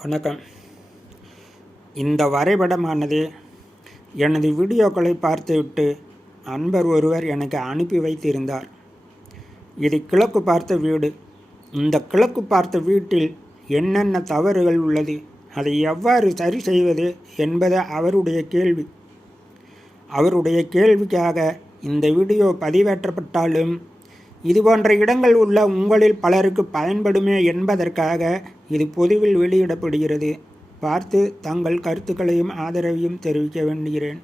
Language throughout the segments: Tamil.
வணக்கம். இந்த வரைபடமானது எனது வீடியோக்களை பார்த்துவிட்டு அன்பர் ஒருவர் எனக்கு அனுப்பி வைத்திருந்தார். இது கிழக்கு பார்த்த வீடு. இந்த கிழக்கு பார்த்த வீட்டில் என்னென்ன தவறுகள் உள்ளது? அதை எவ்வாறு சரி செய்வது என்பது அவருடைய கேள்வி. அவருடைய கேள்விக்காக இந்த வீடியோ பதிவேற்றப்பட்டாலும் இது போன்ற இடங்கள் உள்ள உங்களில் பலருக்கு பயன்படுமே என்பதற்காக இது பொதுவில் வெளியிடப்படுகிறது. பார்த்து தங்கள் கருத்துக்களையும் ஆதரவையும் தெரிவிக்க வேண்டுகிறேன்.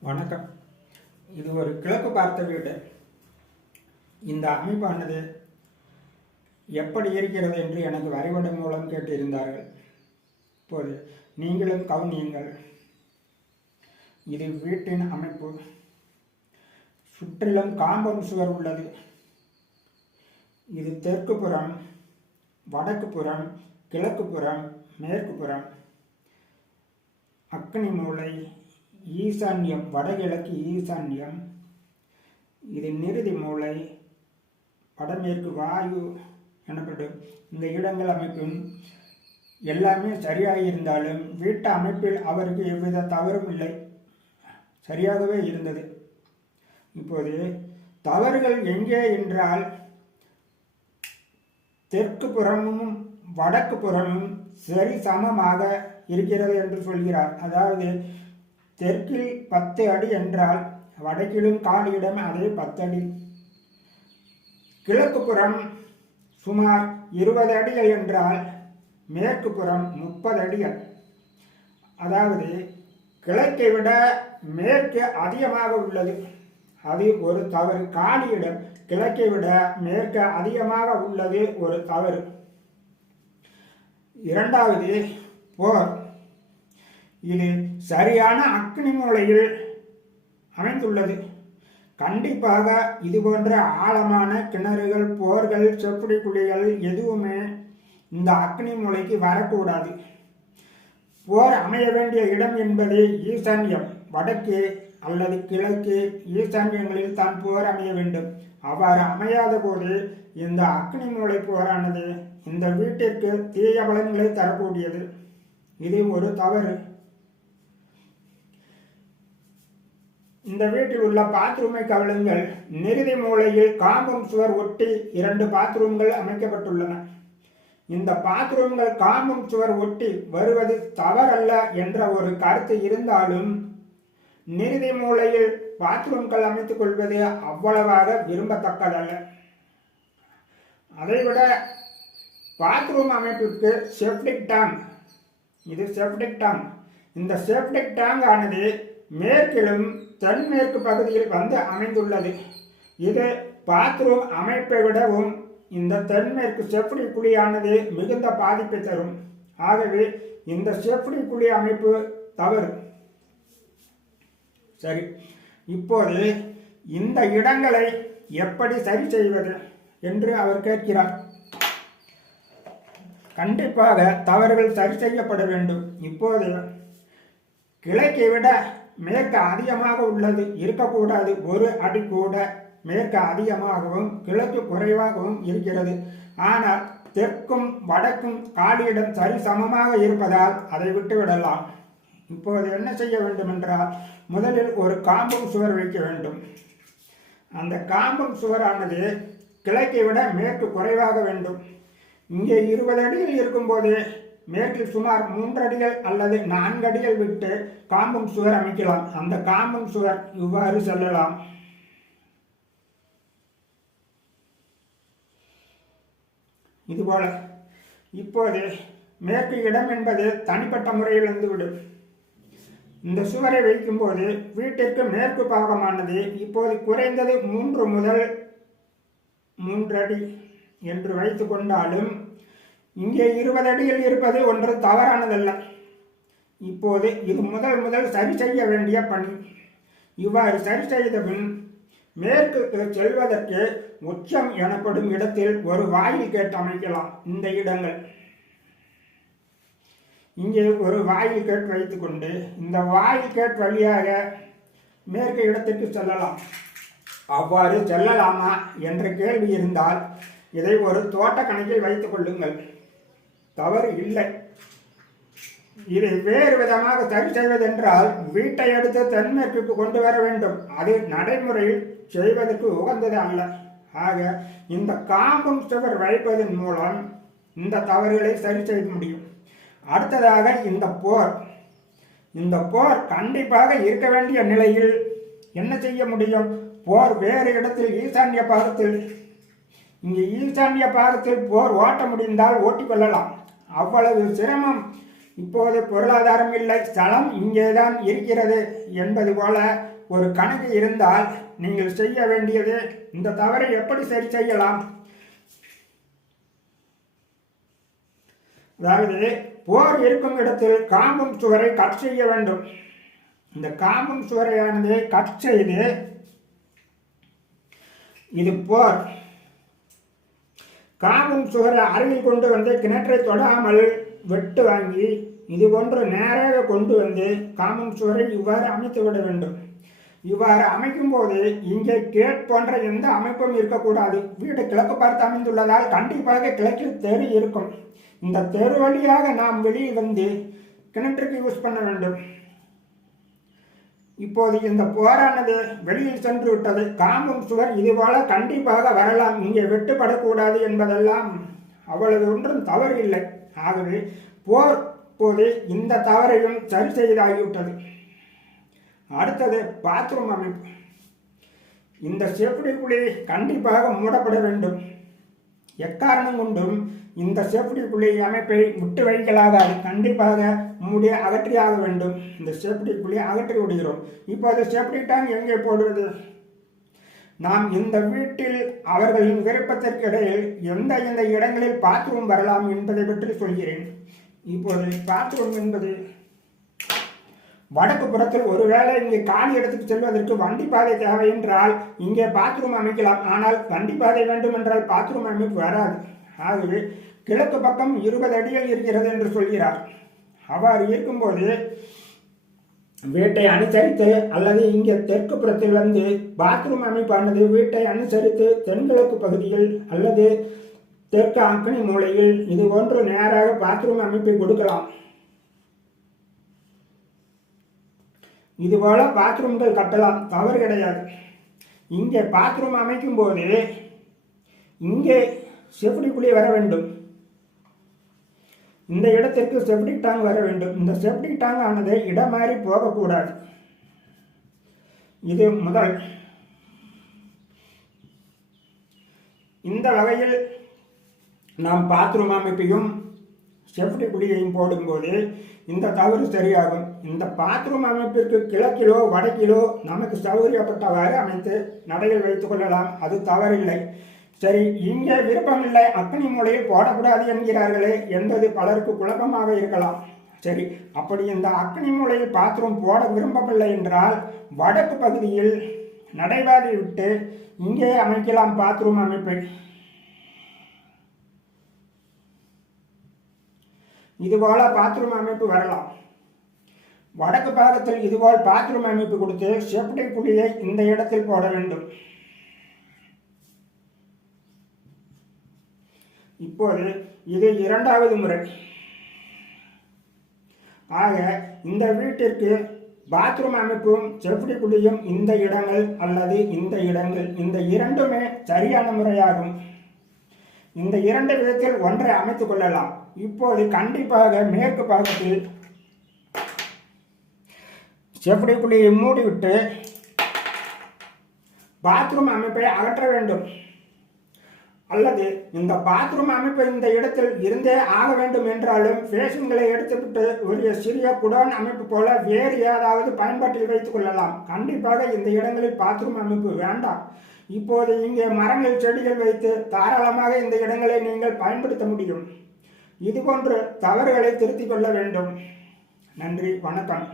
வணக்கம். இது ஒரு கிழக்கு பார்த்த வீடு. இந்த அமைப்பானது எப்படி இருக்கிறது என்று எனக்கு வரைபடம் மூலம் கேட்டிருந்தார்கள். இப்போது நீங்களும் கவனியுங்கள். இது வீட்டின் அமைப்பு. சுற்றிலும் காம்பவுண்ட் சுவர் உள்ளது. இது தெற்கு புறம் வடக்கு புறம் கிழக்கு புறம் மேற்கு புறம். அக்னி மூலை ஈசான்யம் வடகிழக்கு ஈசான்யம். இது நிறுதி மூலை வடமேற்கு வாயு எனப்படும். இந்த இடங்கள் அமைப்பும் எல்லாமே சரியாக இருந்தாலும் வீட்டு அமைப்பில் அவருக்கு எவ்வித தவறும் இல்லை. சரியாகவே இருந்தது. இப்போது தவறுகள் எங்கே என்றால் தெற்கு புறமும் வடக்கு புறமும் சரி சமமாக இருக்கிறது என்று சொல்கிறார். அதாவது தெற்கில் பத்து அடி என்றால் வடக்கிலும் காலியிடம் அதே பத்து அடி. கிழக்கு புறம் சுமார் இருபது அடிகள் என்றால் மேற்கு புறம் முப்பது அடிகள். அதாவது கிழக்கை விட மேற்கு அதிகமாக உள்ளது. அது ஒரு தவறு. காலியிடம் கிழக்கை விட மேற்க அதிகமாக உள்ளது ஒரு தவறு. இரண்டாவது போர். இது சரியான அக்னி மூலையில் அமைந்துள்ளது. கண்டிப்பாக இது போன்ற ஆழமான கிணறுகள் போர்கள் செப்படி குழிகள் எதுவுமே இந்த அக்னி மூலைக்கு வரக்கூடாது. போர் அமைய வேண்டிய இடம் என்பது ஈசான்யம். வடக்கு அல்லது கிழக்கு ஈசான்யங்களில் தான் போர் அமைய வேண்டும். அவ்வாறு அமையாத போது இந்த அக்னி மூளை போரானது இந்த வீட்டிற்கு தீய பலன்களை தரக்கூடியது. இது ஒரு தவறு. இந்த வீட்டில் உள்ள பாத்ரூமை கவலுங்கள். நிறுதி மூலையில் காம்பம் சுவர் ஒட்டி இரண்டு பாத்ரூம்கள் அமைக்கப்பட்டுள்ளன. இந்த பாத்ரூம்கள் காம்பம் சுவர் ஒட்டி வருவது தவறல்ல என்ற ஒரு கருத்து இருந்தாலும் நிறுதி மூலையில் பாத்ரூம்கள் அமைத்துக் கொள்வது அவ்வளவாக விரும்பத்தக்கதல்ல. அதைவிட பாத்ரூம் அமைப்பிற்கு செப்டிக் டேங்க் இது செப்டிக் டேங்க். இந்த செப்டிக் டேங்க் ஆனது மேற்கிலும் தென்மேற்கு பகுதியில் வந்து அமைந்துள்ளது. இது பாத்ரூம் அமைப்பை விடவும் இந்த தென்மேற்கு செப்டி குழியானது மிகுந்த பாதிப்பை தரும். ஆகவே இந்த செப்டி குழி அமைப்பு தவறு. சரி. இப்போது இந்த இடங்களை எப்படி சரி செய்வது என்று அவர் கேட்கிறார். கண்டிப்பாக தவறுகள் சரி செய்யப்பட வேண்டும். இப்போது கிழக்கை விட மேற்கு அதிகமாக உள்ளது. இருக்கக்கூடாது. ஒரு அடி கூட மேற்கு அதிகமாகவும் கிழக்கு குறைவாகவும் இருக்கிறது. ஆனால் தெற்கும் வடக்கும் காலியிடம் சரி சமமாக இருப்பதால் அதை விட்டுவிடலாம். இப்போது என்ன செய்ய வேண்டும் என்றால் முதலில் ஒரு காம்பவுண்ட் சுவர் வைக்க வேண்டும். அந்த காம்பவுண்ட் சுவரானது கிழக்கை விட மேற்கு குறைவாக வேண்டும். இங்கே இருபது அடியில் இருக்கும்போது மேற்கில் சுமார் மூன்று அடிகள் அல்லது நான்கு அடிகள் விட்டு காம்பவுண்ட் சுவர் அமைக்கலாம். அந்த காம்பவுண்ட் சுவர் இவ்வாறு செல்லலாம். இதுபோல இப்போது மேற்கு இடம் என்பது தனிப்பட்ட முறையில் வந்துவிடும் இந்த சுவரை வைக்கும்போது வீட்டிற்கு மேற்கு பாகமானது இப்போது குறைந்தது மூன்று முதல் மூன்று அடி என்று வைத்து கொண்டாலும் இங்கே இருபது அடியில் இருப்பது ஒன்று தவறானதல்ல. இப்போது இது முதல் முதல் சரி செய்ய வேண்டிய பணி. இவ்வாறு சரி செய்த பின் மேற்குக்கு செல்வதற்கு உச்சம் எனப்படும் இடத்தில் ஒரு வாயில் கேட்டு அமைக்கலாம். இந்த இடங்கள். இங்கே ஒரு வாயில் கேட் வைத்துக்கொண்டு இந்த வாயில் கேட் வழியாக மேற்கு இடத்திற்கு செல்லலாம். அவ்வாறு செல்லலாமா என்ற கேள்வி இருந்தால் இதை ஒரு தோட்ட கணக்கில் வைத்துக் கொள்ளுங்கள். தவறு இல்லை. இதை வேறு விதமாக சரி செய்வதென்றால் வீட்டை எடுத்து தென்மேற்கு கொண்டு வர வேண்டும். அது நடைமுறையில் செய்வதற்கு உகந்தது அல்ல. ஆக இந்த காம்பும் சுவர் வைப்பதன் மூலம் இந்த தவறுகளை சரி செய்ய முடியும். அடுத்ததாக இந்த போர். இந்த போர் கண்டிப்பாக இருக்க வேண்டிய நிலையில் என்ன செய்ய முடியும்? போர் வேறு இடத்தில் ஈசான்ய பாகத்தில். இங்கே ஈசான்ய பாகத்தில் போர் ஓட்ட முடிந்தால் ஓட்டிக்கொள்ளலாம் அவ்வளவு சிரமம். இப்போது பொருளாதாரம் இல்லை. ஸ்தலம் இங்கேதான் இருக்கிறது என்பது போல ஒரு கணக்கு இருந்தால் நீங்கள் செய்ய வேண்டியது இந்த தவறை எப்படி சரி செய்யலாம்? அதாவது போர் இருக்கும் இடத்தில் காம்பும் சுவரை கட் செய்ய வேண்டும். இந்த காம்பும் சுவரையானது கட் செய்து இது போர். காம்பும் சுவரை அருகில் கொண்டு வந்து கிணற்றை தொடாமல் வெட்டு வாங்கி இது போன்று நேராக கொண்டு வந்து காம்பும் சுவரை இவ்வாறு அமைத்து விட வேண்டும். இவ்வாறு அமைக்கும் போது இங்கே கேட் போன்ற எந்த அமைப்பும் இருக்கக்கூடாது. வீடு கிழக்கு பார்த்து அமைந்துள்ளதால் கண்டிப்பாக கிழக்கில் தெரு இருக்கும். இந்த தெரு வழியாக நாம் வெளியில் வந்து கிணற்றுக்கு யூஸ் பண்ண வேண்டும். இப்போது இந்த போரானது வெளியில் சென்று விட்டது. காம்பும் சுவர் இதுபோல கண்டிப்பாக வரலாம். இங்கே வெட்டுப்படக்கூடாது என்பதெல்லாம் அவ்வளவு ஒன்றும் தவறு இல்லை ஆகவே போர் போது இந்த தவறையும் சரி செய்தாகிவிட்டது. அடுத்தது பாத்ரூம் அமைப்பு. இந்த செப்படி குழி கண்டிப்பாக மூடப்பட வேண்டும். எக்காரணம் கொண்டும் இந்த செப்படி குழி அமைப்பை விட்டு வைக்கலாகாது கண்டிப்பாக மூடி அகற்றியாக வேண்டும். இந்த செப்படி குழி அகற்றி விடுகிறோம். இப்போது சேஃப்டி டேங்க் எங்கே போடுவது? நாம் இந்த வீட்டில் அவர்களின் விருப்பத்திற்கு இடையில் எந்த எந்த இடங்களில் பாத்ரூம் வரலாம் என்பதை பற்றி சொல்கிறேன். இப்போது பாத்ரூம் என்பது வடக்கு புறத்தில் ஒருவேளை இங்கே காலி இடத்துக்கு செல்வதற்கு வண்டி பாதை தேவை என்றால் இங்கே பாத்ரூம் அமைக்கலாம். ஆனால் வண்டி பாதை வேண்டும் என்றால் பாத்ரூம் அமைப்பு வராது. ஆகவே கிழக்கு பக்கம் இருபது அடிகள் இருக்கிறது என்று சொல்கிறார். அவ்வாறு இருக்கும்போது வீட்டை அனுசரித்து அல்லது இங்கே தெற்கு புறத்தில் வந்து பாத்ரூம் அமைப்பானது வீட்டை அனுசரித்து தென்கிழக்கு பகுதியில் அல்லது தெற்கு அக்கனி மூலையில் இது போன்று நேராக பாத்ரூம் அமைப்பை கொடுக்கலாம். இதுபோல பாத்ரூம்கள் கட்டலாம். தவறு கிடையாது. இங்கே பாத்ரூம் அமைக்கும் போது இங்கே செஃப்டிக்குள்ளே வர வேண்டும். இந்த இடத்திற்கு செப்டிக் டாங் வர வேண்டும். இந்த செப்டிக் டாங் ஆனது இடம் மாறி போகக்கூடாது. இது முதல். இந்த வகையில் நாம் பாத்ரூம் அமைப்பையும் செஃப்டி குழியையும் போடும்போது இந்த தவறு சரியாகும். இந்த பாத்ரூம் அமைப்பிற்கு கிழக்கிலோ வடக்கிலோ நமக்கு சௌகரியப்பட்டவாறு அமைத்து நடையில் வைத்துக் கொள்ளலாம். அது தவறில்லை. சரி இங்கே விருப்பமில்லை அக்னி மூலையில் போடக்கூடாது என்கிறார்களே என்பது பலருக்கு குழப்பமாக இருக்கலாம். சரி அப்படி இந்த அக்னி மூலையில் பாத்ரூம் போட விரும்பவில்லை என்றால் வடக்கு பகுதியில் நடைபாதை விட்டு இங்கே அமைக்கலாம் பாத்ரூம் அமைப்பை. இதுபோல பாத்ரூம் அமைப்பு வரலாம். வடக்கு பாகத்தில் இதுபோல் பாத்ரூம் அமைப்பு கொடுத்து செப்டை புள்ளியை இந்த இடத்தில் போட வேண்டும். இப்போது இது இரண்டாவது முறை. ஆக இந்த வீட்டிற்கு பாத்ரூம் அமைப்பும் செப்டி குடியும் இந்த இடங்கள் அல்லது இந்த இடங்கள். இந்த இரண்டுமே சரியான முறையாகும். இந்த இரண்டு விதத்தில் ஒன்றை அமைத்துக் கொள்ளலாம். இப்போது கண்டிப்பாக மேற்கு பாகத்தில் செப்படி குழியை மூடிவிட்டு பாத்ரூம் அமைப்பை அகற்ற வேண்டும். அல்லது இந்த பாத்ரூம் அமைப்பு இந்த இடத்தில் இருந்தே ஆக வேண்டும் என்றாலும் ஃபேஷன்களை எடுத்துவிட்டு ஒரு சிறிய குடோன் அமைப்பு போல வேறு ஏதாவது பயன்பாட்டில் வைத்துக் கொள்ளலாம். கண்டிப்பாக இந்த இடங்களில் பாத்ரூம் அமைப்பு வேண்டாம். இப்போது இங்கே மரங்கள் செடிகள் வைத்து தாராளமாக இந்த இடங்களை நீங்கள் பயன்படுத்த முடியும். இதுபோன்று தவறுகளை திருத்திக் கொள்ள வேண்டும். நன்றி வணக்கம்.